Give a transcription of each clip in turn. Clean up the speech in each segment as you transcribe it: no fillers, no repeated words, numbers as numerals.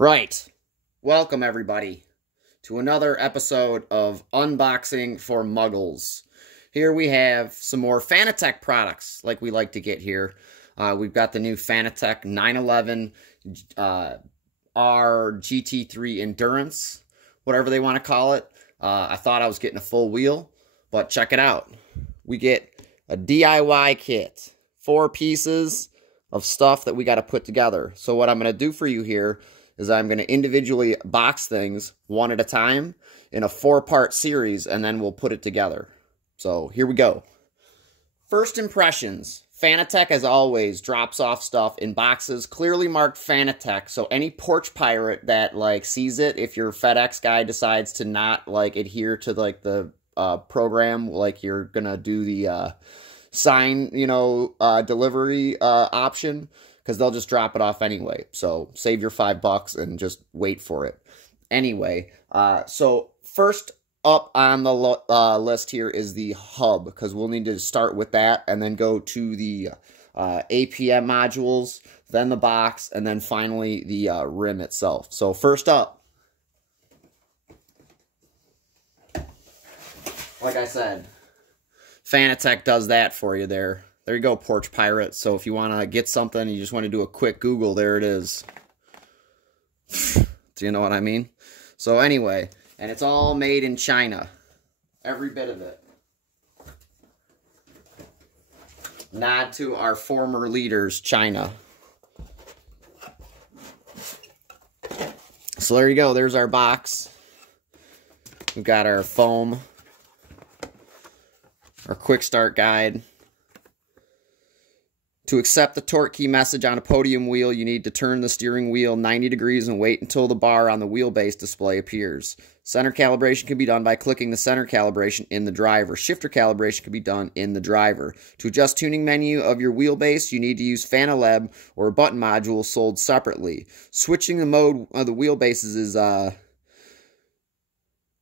Right. Welcome, everybody, to another episode of Unboxing for Muggles. Here we have some more Fanatec products, like we like to get here. We've got the new Fanatec 911 R Gt3 Endurance, whatever they want to call it. I thought I was getting a full wheel, but check it out. We get a DIY kit, 4 pieces of stuff that we got to put together. So what I'm going to do for you here is I'm going to individually box things one at a time in a 4-part series, and then we'll put it together. So here we go. First impressions. Fanatec, as always, drops off stuff in boxes clearly marked Fanatec. So any porch pirate that sees it, if your FedEx guy decides to not adhere to the program, you're gonna do the sign delivery option, because they'll just drop it off anyway. So save your $5 and just wait for it. Anyway, so first up on the list here is the hub, because we'll need to start with that and then go to the APM modules, then the box, and then finally the rim itself. So first up, like I said, Fanatec does that for you there. There you go, Porch Pirate. So if you want to get something, you just want to do a quick Google, there it is. Do you know what I mean? So anyway, and it's all made in China. Every bit of it. Nod to our former leaders, China. So there you go. There's our box. We've got our foam. Our quick start guide. To accept the torque key message on a podium wheel, you need to turn the steering wheel 90 degrees and wait until the bar on the wheelbase display appears. Center calibration can be done by clicking the center calibration in the driver. Shifter calibration can be done in the driver. To adjust tuning menu of your wheelbase, you need to use Fanatec or a button module sold separately. Switching the mode of the wheelbases is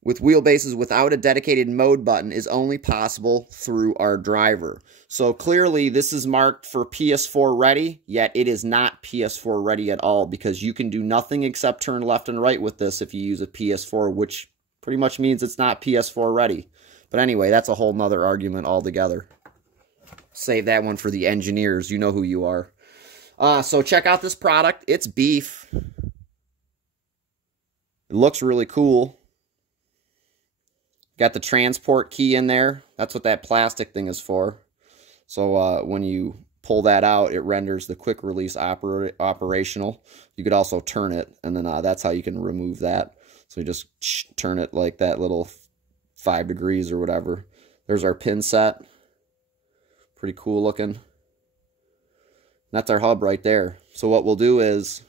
with wheelbases without a dedicated mode button is only possible through our driver. So clearly this is marked for PS4 ready, yet it is not PS4 ready at all, because you can do nothing except turn left and right with this if you use a PS4, which pretty much means it's not PS4 ready. But anyway, that's a whole nother argument altogether. Save that one for the engineers. You know who you are. So check out this product. It's beef. It looks really cool. Got the transport key in there. That's what that plastic thing is for. So when you pull that out, it renders the quick release operational. You could also turn it, and then that's how you can remove that. So you just turn it like that, little 5 degrees or whatever. There's our pin set. Pretty cool looking. That's our hub right there. So what we'll do is,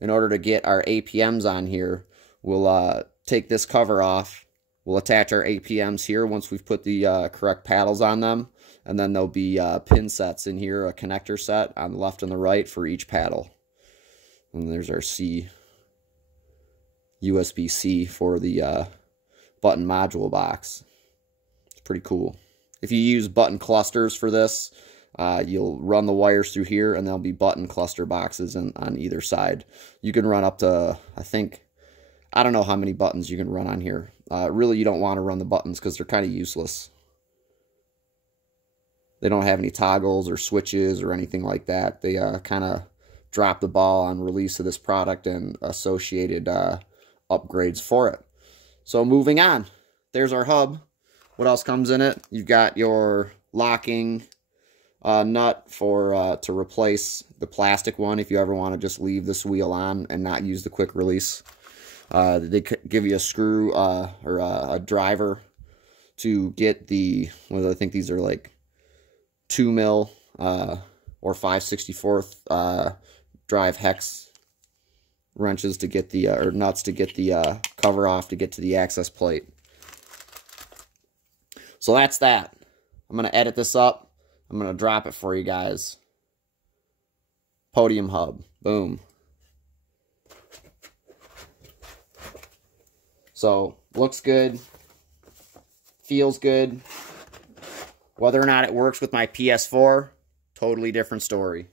in order to get our APMs on here, we'll take this cover off. We'll attach our APMs here once we've put the correct paddles on them. And then there'll be pin sets in here, a connector set on the left and the right for each paddle. And there's our USB-C for the button module box. It's pretty cool. If you use button clusters for this, you'll run the wires through here, and there'll be button cluster boxes on either side. You can run up to, I don't know how many buttons you can run on here. Really, you don't want to run the buttons because they're kind of useless. They don't have any toggles or switches or anything like that. They kind of drop the ball on release of this product and associated upgrades for it. So moving on. There's our hub. What else comes in it? You've got your locking nut for to replace the plastic one if you ever want to just leave this wheel on and not use the quick release. They give you a screw or a driver to get the, well, I think these are like 2 mil or 5/64 drive hex wrenches to get the, or nuts to get the cover off to get to the access plate. So that's that. I'm going to edit this up. I'm going to drop it for you guys. Podium Hub. Boom. So, looks good, feels good. Whether or not it works with my PS4, totally different story.